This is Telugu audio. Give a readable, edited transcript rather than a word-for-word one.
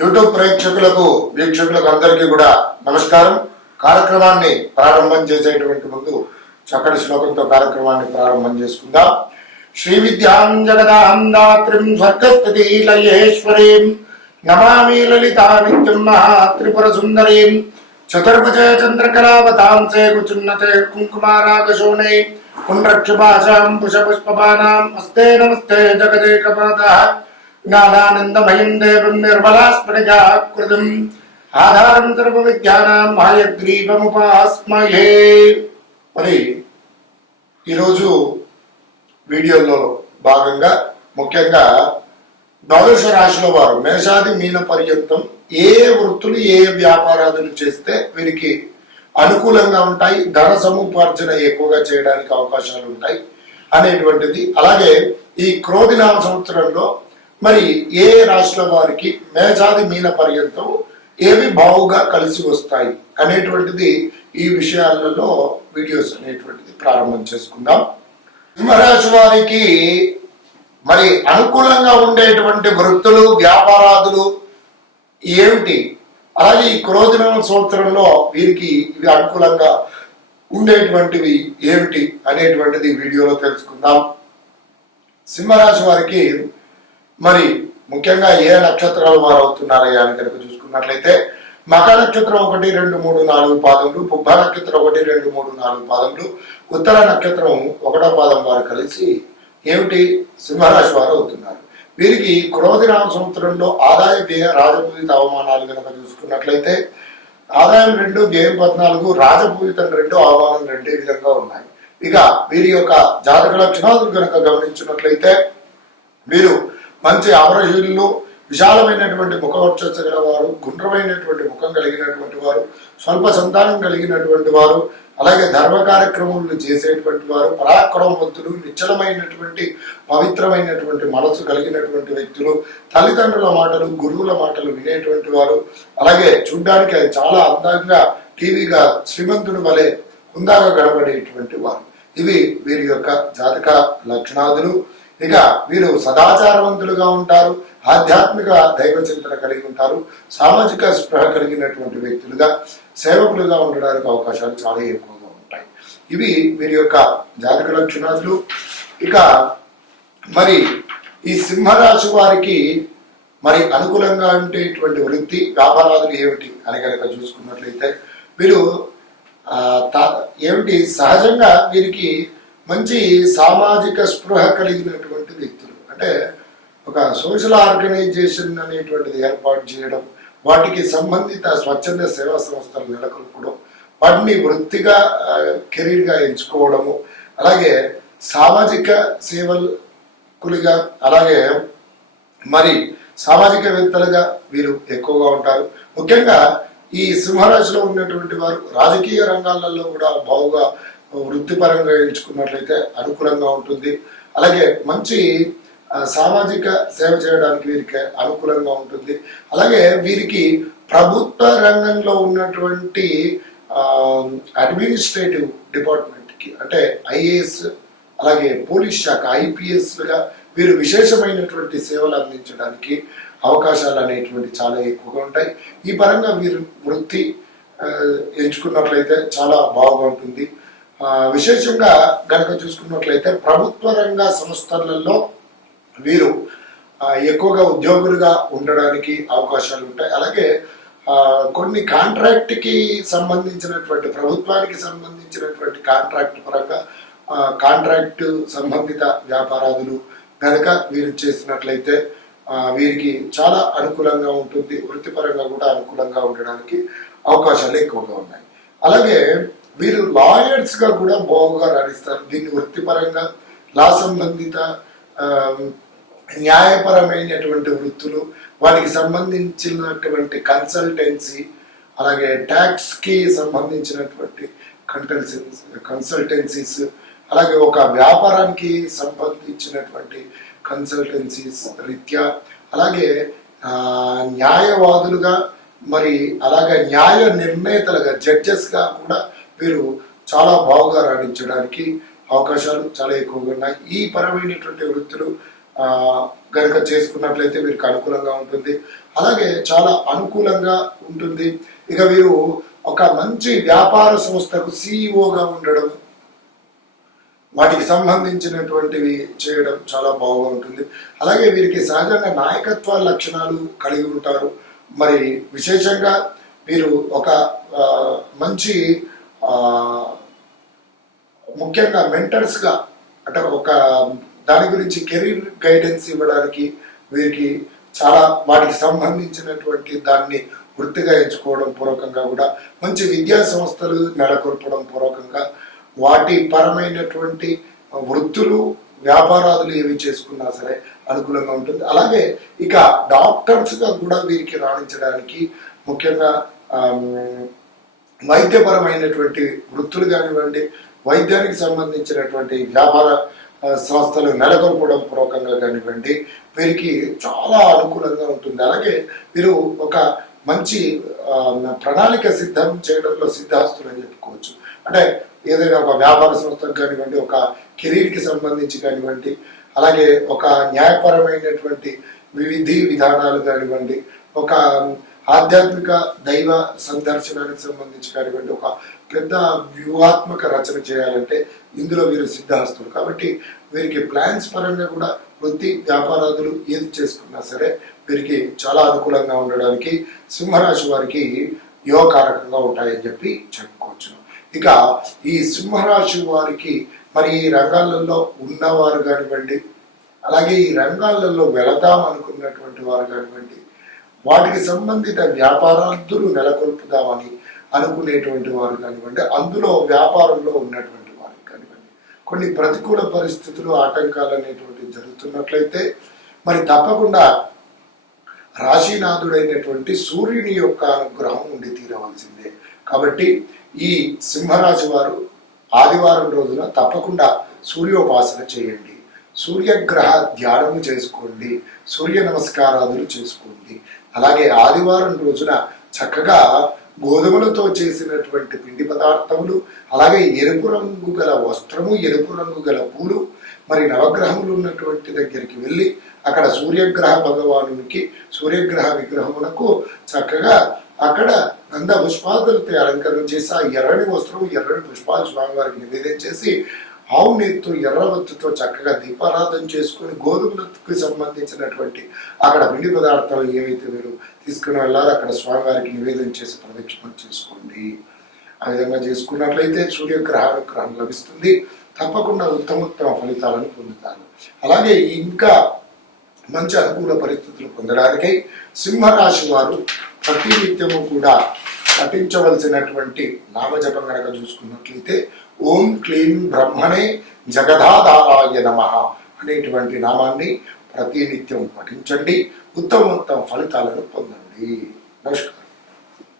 యూట్యూబ్ ప్రేక్షకులకు వీక్షకులకు అందరికీ కూడా నమస్కారం. కార్యక్రమాన్ని ప్రారంభం చేసేటువంటి ముందు చక్కటి శ్లోకంతో కార్యక్రమాన్ని ప్రారంభం చేసుకుందాం. శ్రీ విద్యాం జగదాం దాత్రిం స్వర్గస్థితి లయేశ్వరీం నమామి లలితా నిత్యం మహాత్రిపుర సుందరీం చతుర్భుజ చంద్రకళావతాంసే కుచున్నతే కుంకుమారాగశోణే పుండ్రక్షుభాషాం పుష్పబాణాం హస్తే నమస్తే జగదేకమాతః జ్ఞానానందమయం దేవం నిర్మలాస్ఫటికాకృతిం ఆధారం సర్వ విద్యానాం హయగ్రీవముపాస్మహే. మరి ఈరోజు వీడియోలో భాగంగా ముఖ్యంగా ద్వాదశ రాశిలో వారు మేషాది మీన పర్యంతం ఏ వృత్తులు ఏ వ్యాపారాలు చేస్తే వీరికి అనుకూలంగా ఉంటాయి, ధన సముపార్జన ఎక్కువగా చేయడానికి అవకాశాలు ఉంటాయి అనేటువంటిది. అలాగే ఈ క్రోధినామ సంవత్సరంలో మరి ఏ రాశుల వారికి మేషాది మీన పర్యంతం ఏవి బావుగా కలిసి వస్తాయి అనేటువంటిది ఈ విషయాలలో వీడియోస్ అనేటువంటిది ప్రారంభం చేసుకుందాం. సింహరాశి వారికి మరి అనుకూలంగా ఉండేటువంటి వృత్తులు వ్యాపారాదులు ఏమిటి, అలాగే ఈ క్రోధినామ సంవత్సరంలో వీరికి ఇవి అనుకూలంగా ఉండేటువంటివి ఏమిటి అనేటువంటిది వీడియోలో తెలుసుకుందాం. సింహరాశి వారికి మరి ముఖ్యంగా ఏ నక్షత్రాలు వారు అవుతున్నారయ్యా అని కనుక చూసుకున్నట్లయితే మక నక్షత్రం 1, 2, 3, 4 పాదములు, పుబ్బ నక్షత్రం 1, 2, 3, 4 పాదములు, ఉత్తర నక్షత్రం 1వ పాదం వారు కలిసి ఏమిటి సింహరాశి వారు అవుతున్నారు. వీరికి క్రోధినామ సంవత్సరంలో ఆదాయ వ్యయ రాజపూజిత అవమానాలు కనుక చూసుకున్నట్లయితే ఆదాయం 2, వ్యయం 14, రాజపూజితం 2, అవమానం 2 విధంగా ఉన్నాయి. ఇక వీరి యొక్క జాతక లక్షణాలు కనుక గమనించినట్లయితే వీరు మంచి అమరశీలు, విశాలమైనటువంటి ముఖ వర్చస్సు గల వారు, గుండ్రమైనటువంటి ముఖం కలిగినటువంటి వారు, స్వల్ప సంతానం కలిగినటువంటి వారు, అలాగే ధర్మ కార్యక్రమాలను చేసేటువంటి వారు, పరాక్రమవంతులు, నిశ్చలమైనటువంటి పవిత్రమైనటువంటి మనసు కలిగినటువంటి వ్యక్తులు, తల్లిదండ్రుల మాటలు గురువుల మాటలు వినేటువంటి వారు, అలాగే చూడ్డానికి చాలా అందంగా టీవీగా శ్రీమంతుని వలె హుందాగా కనబడేటువంటి వారు. ఇవి వీరి యొక్క జాతక లక్షణాదులు. ఇక వీరు సదాచారవంతులుగా ఉంటారు, ఆధ్యాత్మిక దైవ చింతన కలిగి ఉంటారు, సామాజిక స్పృహ కలిగినటువంటి వ్యక్తులుగా సేవకులుగా ఉండడానికి అవకాశాలు చాలా ఎక్కువగా ఉంటాయి. ఇవి వీరి యొక్క జాతక లక్షణాలు. ఇక మరి ఈ సింహరాశి వారికి మరి అనుకూలంగా ఉండేటువంటి వృత్తి వ్యాపారాలు ఏమిటి అని కనుక చూసుకున్నట్లయితే వీరు ఏమిటి సహజంగా వీరికి మంచి సామాజిక స్పృహ కలిగినటువంటి వ్యక్తులు, అంటే ఒక సోషల్ ఆర్గనైజేషన్ అనేటువంటిది ఏర్పాటు చేయడం, వాటికి సంబంధిత స్వచ్ఛంద సేవా సంస్థలు నెలకొల్పడం, వాటిని వృత్తిగా కెరీర్గా ఎంచుకోవడము, అలాగే సామాజిక సేవకులుగా అలాగే మరి సామాజికవేత్తలుగా వీరు ఎక్కువగా ఉంటారు. ముఖ్యంగా ఈ సింహరాశిలో ఉన్నటువంటి వారు రాజకీయ రంగాలలో కూడా బాగుగా వృత్తిపరంగా ఎంచుకున్నట్లయితే అనుకూలంగా ఉంటుంది. అలాగే మంచి సామాజిక సేవ చేయడానికి వీరికి అనుకూలంగా ఉంటుంది. అలాగే వీరికి ప్రభుత్వ రంగంలో ఉన్నటువంటి అడ్మినిస్ట్రేటివ్ డిపార్ట్మెంట్కి అంటే ఐఏఎస్ అలాగే పోలీస్ శాఖ ఐపీఎస్లుగా వీరు విశేషమైనటువంటి సేవలు అందించడానికి అవకాశాలు అనేటువంటి చాలా ఎక్కువగా ఉంటాయి. ఈ పరంగా వీరు వృత్తి ఎంచుకున్నట్లయితే చాలా బాగుంటుంది. విశేషంగా కనుక చూసుకున్నట్లయితే ప్రభుత్వ రంగ సంస్థలలో వీరు ఎక్కువగా ఉద్యోగులుగా ఉండడానికి అవకాశాలు ఉంటాయి. అలాగే కొన్ని కాంట్రాక్ట్కి సంబంధించినటువంటి ప్రభుత్వానికి సంబంధించినటువంటి కాంట్రాక్ట్ పరంగా కాంట్రాక్ట్ సంబంధిత వ్యాపారాదులు కనుక వీరు చేసినట్లయితే వీరికి చాలా అనుకూలంగా ఉంటుంది. వృత్తిపరంగా కూడా అనుకూలంగా ఉండడానికి అవకాశాలు ఎక్కువగా ఉన్నాయి. అలాగే వీరు లాయర్స్ గా కూడా బాగుగా రాణిస్తారు. దీన్ని వృత్తిపరంగా లా సంబంధిత న్యాయపరమైనటువంటి వృత్తులు, వాటికి సంబంధించినటువంటి కన్సల్టెన్సీ, అలాగే ట్యాక్స్ కి సంబంధించినటువంటి కన్సల్టెన్సీస్, అలాగే ఒక వ్యాపారానికి సంబంధించినటువంటి కన్సల్టెన్సీస్ రీత్యా, అలాగే న్యాయవాదులుగా మరి అలాగే న్యాయ నిర్ణేతలుగా జడ్జెస్గా కూడా వీరు చాలా బాగుగా రాణించడానికి అవకాశాలు చాలా ఎక్కువగా ఉన్నాయి. ఈ పరమైనటువంటి వృత్తులు గనుక చేసుకున్నట్లయితే వీరికి అనుకూలంగా ఉంటుంది. అలాగే చాలా అనుకూలంగా ఉంటుంది. ఇక వీరు ఒక మంచి వ్యాపార సంస్థకు సిఇఓగా ఉండడం, వాటికి సంబంధించినటువంటివి చేయడం చాలా బాగుంటుంది. అలాగే వీరికి సహజంగా నాయకత్వ లక్షణాలు కలిగి ఉంటారు. మరి విశేషంగా వీరు ఒక మంచి ముఖ్యంగా మెంటర్స్గా, అంటే ఒక దాని గురించి కెరీర్ గైడెన్స్ ఇవ్వడానికి వీరికి చాలా వాటికి సంబంధించినటువంటి దాన్ని వృత్తిగా ఎంచుకోవడం పూర్వకంగా కూడా మంచి విద్యా సంస్థలు నెలకొల్పడం పూర్వకంగా వాటి పరమైనటువంటి వృత్తులు వ్యాపారాదులు ఏవి చేసుకున్నా సరే అనుకూలంగా ఉంటుంది. అలాగే ఇక డాక్టర్స్గా కూడా వీరికి రాణించడానికి ముఖ్యంగా వైద్యపరమైనటువంటి వృత్తులు కానివ్వండి, వైద్యానికి సంబంధించినటువంటి వ్యాపార సంస్థలు నెలకొల్పడం పూర్వకంగా కానివ్వండి వీరికి చాలా అనుకూలంగా ఉంటుంది. అలాగే వీరు ఒక మంచి ప్రణాళిక సిద్ధం చేయడంలో సిద్ధాస్తులు అని చెప్పుకోవచ్చు. అంటే ఏదైనా ఒక వ్యాపార సంస్థకు కానివ్వండి, ఒక కెరీర్కి సంబంధించి కానివ్వండి, అలాగే ఒక న్యాయపరమైనటువంటి విధి విధానాలు కానివ్వండి, ఒక ఆధ్యాత్మిక దైవ సందర్శనానికి సంబంధించి కానివ్వండి, ఒక పెద్ద వ్యూహాత్మక రచన చేయాలంటే ఇందులో వీరు సిద్ధహస్తులు. కాబట్టి వీరికి ప్లాన్స్ పరంగా కూడా వృత్తి వ్యాపారాదులు ఏది చేసుకున్నా సరే వీరికి చాలా అనుకూలంగా ఉండడానికి సింహరాశి వారికి యోగకారకంగా ఉంటాయని చెప్పి చెప్పుకోవచ్చు. ఇక ఈ సింహరాశి వారికి మరి ఈ రంగాలలో ఉన్నవారు కానివ్వండి, అలాగే ఈ రంగాలలో వెళదాం అనుకున్నటువంటి వారు కానివ్వండి, వాటికి సంబంధిత వ్యాపారాదులు నెలకొల్పుదామని అనుకునేటువంటి వారు కానివ్వండి, అందులో వ్యాపారంలో ఉన్నటువంటి వారు కానివ్వండి, కొన్ని ప్రతికూల పరిస్థితులు ఆటంకాలు అనేటువంటి జరుగుతున్నట్లయితే మరి తప్పకుండా రాశినాథుడైనటువంటి సూర్యుని యొక్క అనుగ్రహం ఉండి తీరవలసిందే. కాబట్టి ఈ సింహరాశి వారు ఆదివారం రోజున తప్పకుండా సూర్యోపాసన చేయండి, సూర్యగ్రహ ధ్యానము చేసుకోండి, సూర్య నమస్కారాదులు చేసుకోండి. అలాగే ఆదివారం రోజున చక్కగా గోధుమలతో చేసినటువంటి పిండి పదార్థములు, అలాగే ఎరుపు రంగు గల వస్త్రము, ఎరుపు రంగు గల పూలు, మరి నవగ్రహములు ఉన్నటువంటి దగ్గరికి వెళ్ళి అక్కడ సూర్యగ్రహ భగవానునికి సూర్యగ్రహ విగ్రహమునకు చక్కగా అక్కడ గంధ పుష్పాదులతో అలంకరణ చేసి ఆ ఎర్రని వస్త్రము ఎర్రని పుష్పాలు స్వామివారికి నివేదన చేసి ఆవు నెయ్యితో ఎర్రవత్తుతో చక్కగా దీపారాధన చేసుకొని గోధుమలకు సంబంధించినటువంటి అక్కడ పిండి పదార్థాలు ఏవైతే మీరు తీసుకుని వెళ్ళారో అక్కడ స్వామివారికి నివేదన చేసి ప్రదక్షిణం చేసుకోండి. ఆ విధంగా చేసుకున్నట్లయితే సూర్యగ్రహానుగ్రహం లభిస్తుంది. తప్పకుండా ఉత్తమోత్తమ ఫలితాలను పొందుతారు. అలాగే ఇంకా మంచి అనుకూల పరిస్థితులు పొందడానికై సింహరాశి వారు ప్రతి నిత్యము కూడా పఠించవలసినటువంటి నామజపం కనుక చూసుకున్నట్లయితే ఓం క్లీం బ్రహ్మణే జగదాధారాయ నమః అనేటువంటి నామాన్ని ప్రతి నిత్యం పఠించండి. ఉత్తమోత్తమ ఫలితాలను పొందండి. నమస్కారం.